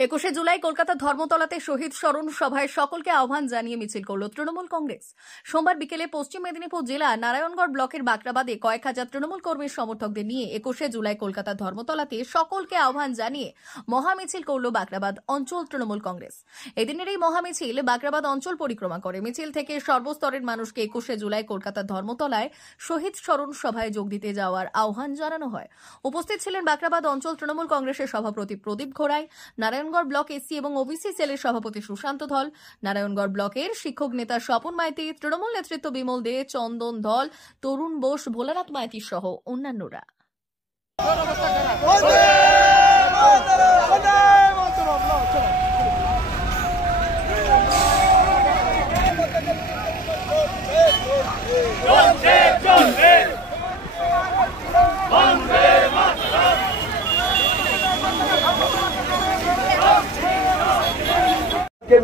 21শে জুলাই কলকাতার ধর্মতলাতে শহীদ স্মরণ সভায় সকলকে আহ্বান জানিয়ে মিছিল করল তৃণমূল কংগ্রেস। সোমবার বিকেলে পশ্চিম মেদিনীপুর জেলার নারায়ণগড় ব্লকের বাকরাবাদে কয়েক হাজার তৃণমূল কর্মীর সমর্থকদের নিয়ে 21শে জুলাই কলকাতার ধর্মতলাতে সকলকে আহ্বান জানিয়ে মহামিছিল করল বাকরাবাদ অঞ্চল তৃণমূল কংগ্রেস। এদিনের এই মহামিছিল বাকরাবাদ অঞ্চল পরিক্রমা করে। মিছিল থেকে সর্বস্তরের মানুষকে 21শে জুলাই কলকাতার ধর্মতলায় শহীদ স্মরণ সভায় যোগ দিতে যাওয়ার আহ্বান জানানো হয়। উপস্থিত ছিলেন বাকরাবাদ অঞ্চল তৃণমূল কংগ্রেসের সভাপতি প্রদীপ ঘোড়াই, নারায়ণগড় ব্লক এসসি এবং ওবিসি সেলের সভাপতি সুশান্ত ধল, নারায়ণগড় ব্লকের শিক্ষক নেতা স্বপন মাইতি, তৃণমূল নেতৃত্ব বিমল দে, চন্দন ধল, তরুণ বোস, ভোলানাথ মাইতি সহ অন্যান্যরা।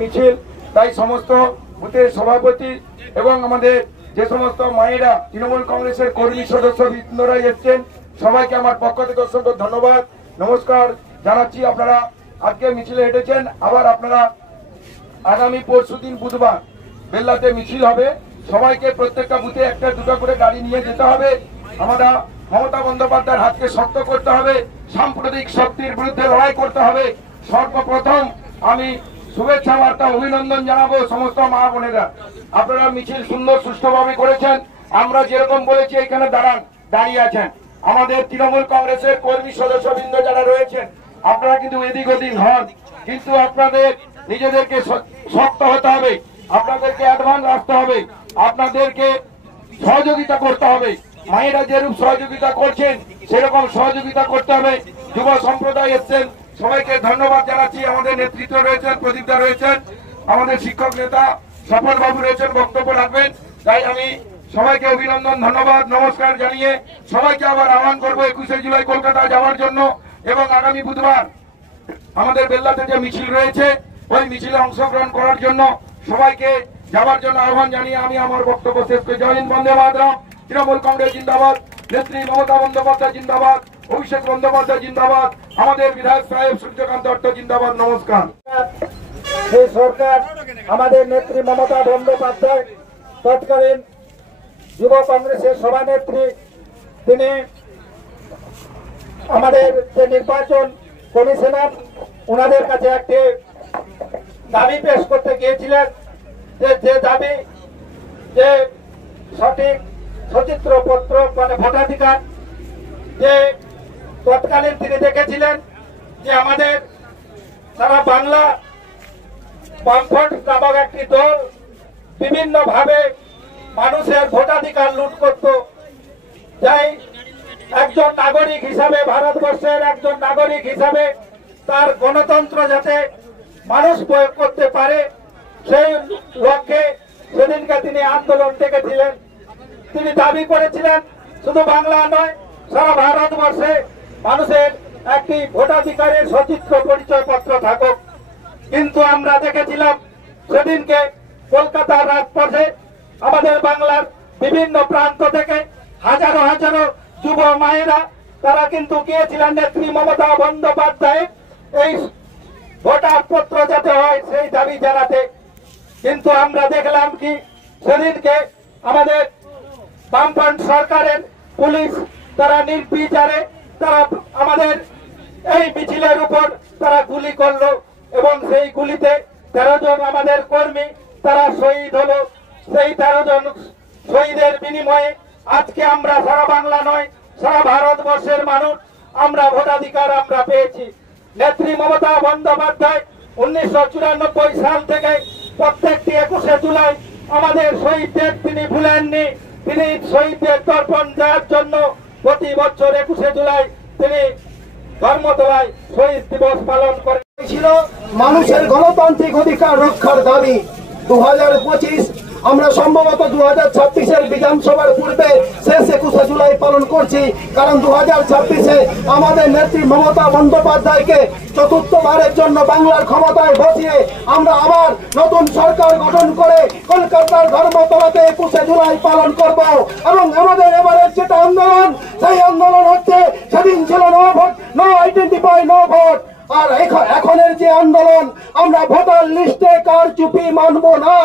মিছিল তাই সমস্ত বুথের সভাপতি এবং আমাদের যে সমস্ত মায়েরা তৃণমূল কংগ্রেসের কর্মী সদস্য বৃন্দরা এসেছেন সবাইকে আমার পক্ষ থেকে অসংখ্য ধন্যবাদ নমস্কার জানাচ্ছি। আপনারা আজকে মিছিলে হেঁটেছেন, আবার আপনারা আগামী পরশুদিন বুধবার বেল্লাতে মিছিল হবে। সবাইকে প্রত্যেকটা বুথে একটা দুটো করে গাড়ি নিয়ে যেতে হবে। আমরা মমতা বন্দ্যোপাধ্যায়ের হাতকে শক্ত করতে হবে, সাম্প্রদায়িক শক্তির বিরুদ্ধে লড়াই করতে হবে। সর্বপ্রথম আমি শুভেচ্ছা বার্তা অভিনন্দন জানাবো সমস্ত মা বোনেরা। আপনারা মিছিল সুন্দর সুষ্ঠুভাবে করেছেন। আমরা যেরকম বলেছি এখানে দাঁড়িয়ে আছেন আমাদের তৃণমূল কংগ্রেসের কর্মী সদস্যবৃন্দ যারা রয়েছেন, আপনারা কিন্তু এদিক ওদিক হন, কিন্তু আপনাদের নিজেদেরকে শক্ত হতে হবে, আপনাদেরকে অ্যাডভান্স রাখতে হবে, আপনাদেরকে সহযোগিতা করতে হবে। মায়েরা যেরূপ সহযোগিতা করছেন সেরকম সহযোগিতা করতে হবে। যুব সম্প্রদায় এসছেন, সবাইকে ধন্যবাদ জানাচ্ছি। আমাদের নেতৃত্ব রয়েছেন, প্রদীপদা রয়েছেন, আমাদের শিক্ষক নেতা স্বপন বাবু রয়েছেন, বক্তব্য রাখবেন। তাই আমি সবাইকে অভিনন্দন ধন্যবাদ নমস্কার জানিয়ে সবাইকে আবার আহ্বান করবো 21শে জুলাই কলকাতা যাওয়ার জন্য এবং আগামী বুধবার আমাদের বেল্লাতে যে মিছিল রয়েছে ওই মিছিলে অংশগ্রহণ করার জন্য সবাইকে যাওয়ার জন্য আহ্বান জানিয়ে আমি আমার বক্তব্য শেষ করি। জয় হিন্দ, বন্দে মাতরম। তৃণমূল কংগ্রেস জিন্দাবাদ, নেত্রী মমতা বন্দ্যোপাধ্যায় জিন্দাবাদ, অভিষেক বন্দ্যোপাধ্যায় জিন্দাবাদ, আমাদের বিধায়ক সাহেব সূর্যকান্ত দত্ত জিন্দাবাদ। নমস্কার। সেই সরকার আমাদের নেত্রী মমতা বন্দ্যোপাধ্যায় তৎকালীন যুব কংগ্রেসের সভানেত্রী, তিনি আমাদের যে নির্বাচন কমিশনার ওনাদের কাছে একটি দাবি পেশ করতে গিয়েছিলেন, যে দাবি যে সঠিক সচিত্র পত্র মানে ভোটাধিকার, যে তৎকালীন তিনি দেখেছিলেন যে আমাদের সারা বাংলা বামফ্রন্ট নামক একটি দল বিভিন্ন ভাবে মানুষের ভোটাধিকার লুট করত। যাই একজন নাগরিক হিসাবে, ভারতবর্ষের একজন নাগরিক হিসাবে তার গণতন্ত্র যাতে মানুষ প্রয়োগ করতে পারে সেই লক্ষ্যে সেদিনকে তিনি আন্দোলন ডেকেছিলেন। তিনি দাবি করেছিলেন শুধু বাংলা নয়, সারা ভারতবর্ষে মানুষের একটি ভোটাধিকারের সচিত্র পরিচয় পত্র থাকুক। কিন্তু আমরা দেখেছিলাম সেদিনকে কলকাতার রাজপথে আমাদের বাংলার বিভিন্ন প্রান্ত থেকে হাজারো হাজারো যুব মায়েরা তারা কিন্তু গিয়েছিলেন নেত্রী মমতা বন্দ্যোপাধ্যায় এই ভোটার পত্র যাতে হয় সেই দাবি জানাতে। কিন্তু আমরা দেখলাম কি সেদিনকে আমাদের বামফ্রন্ট সরকারের পুলিশ তারা নির্বিচারে তারা আমাদের এই মিছিলের উপর তারা গুলি করলো এবং সেই গুলিতে 13 জন আমাদের কর্মী তারা শহীদ হলো। সেই 13 জন শহীদের বিনিময়ে আজকে আমরা সারা বাংলা নয় সারা ভারতবর্ষের মানুষ আমরা ভোটাধিকার আমরা পেয়েছি। নেত্রী মমতা বন্দ্যোপাধ্যায় 1994 সাল থেকে প্রত্যেকটি 21শে জুলাই আমাদের শহীদদের তিনি ভুলেননি। তিনি শহীদদের তর্পণ দেওয়ার জন্য প্রতি বছর 21শে জুলাই তিনি ধর্মতলায় শহীদ দিবস পালন করেছিল। মানুষের গণতান্ত্রিক অধিকার রক্ষার দাবি 2025 আমরা সম্ভবত 2026-এর বিধানসভার পূর্বে শেষ 21শে জুলাই পালন করছি, কারণ 2026-এ আমাদের নেত্রী মমতা বন্দ্যোপাধ্যায়কে চতুর্থবারের জন্য বাংলার ক্ষমতায় বসিয়ে আমরা আবার নতুন সরকার গঠন করে কলকাতার ধর্মতলাতে 21শে জুলাই পালন করব। এবং আমাদের এবারের যেটা আন্দোলন, সেই আন্দোলন হচ্ছে সেদিন ছিল no vote, no identify, no vote. আর এখনের যে আন্দোলন, আমরা ভোটার লিস্টে কারচুপি মানব না।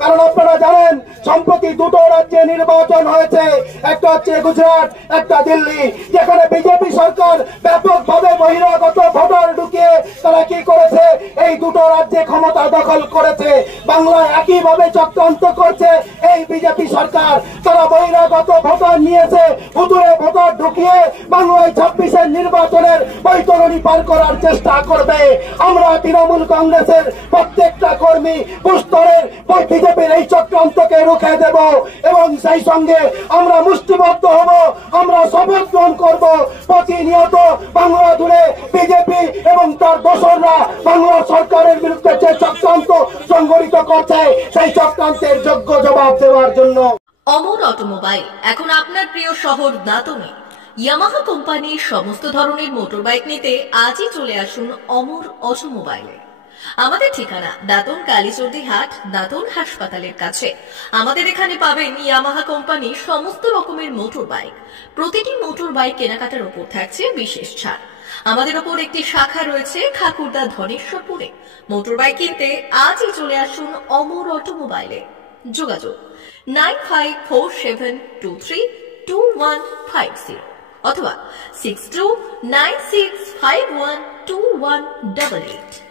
কারণ আপনারা জানেন সম্প্রতি দুটো রাজ্যে নির্বাচন হয়েছে, একটা হচ্ছে গুজরাট, একটা দিল্লি, যেখানে বিজেপি সরকার ব্যাপকভাবে বহিরাগত ভোটার ঢুকিয়ে তারা কি করেছে, এই দুটো রাজ্যে ক্ষমতা দখল করেছে। বাংলায় একইভাবে চক্রান্ত করছে এই বিজেপি সরকার। তারা বহিরাগত ভোটার নিয়েছে, ভুতুরে ভোটার ঢুকিয়ে বাংলায় 26-এর নির্বাচনের বৈতরণী পার করার চেষ্টা করবে। আমরা তৃণমূল কংগ্রেসের প্রত্যেকটা কর্মী বুস্তরের বিজেপির এই চক্রান্তকে রুখে দেব এবং সেই সঙ্গে আমরা মুষ্টিবদ্ধ হব। আমরা শপথ গ্রহণ করব প্রতিনিয়ত বাংলা জুড়ে বিজেপি এবং তার দোসররা বাংলা সরকারের বিরুদ্ধে যে চক্রান্ত সংগঠিত করছে সেই চক্রান্তের যোগ্য জবাব দেওয়ার জন্য। অমর অটোমোবাইল এখন আপনার প্রিয় শহর দাঁতনে। ইয়ামাহা কোম্পানির সমস্ত ধরনের মোটর বাইক নিতে আজই চলে আসুন অমর অটোমোবাইলে। আমাদের ঠিকানা দাঁতন কালীচর্দি হাট, দাঁতন হাসপাতালের কাছে। আমাদের এখানে পাবেন ইয়ামাহা কোম্পানির সমস্ত রকমের মোটর বাইক। প্রতিটি মোটর বাইক কেনাকাটার উপর থাকছে বিশেষ ছাড়। আমাদের ওপর একটি শাখা রয়েছে খাকুরদা ধনেশ্বরপুরে। মোটর বাইক কিনতে আজই চলে আসুন অমর অটোমোবাইলে। যোগাযোগ 9547232150 অথবা 6296512188।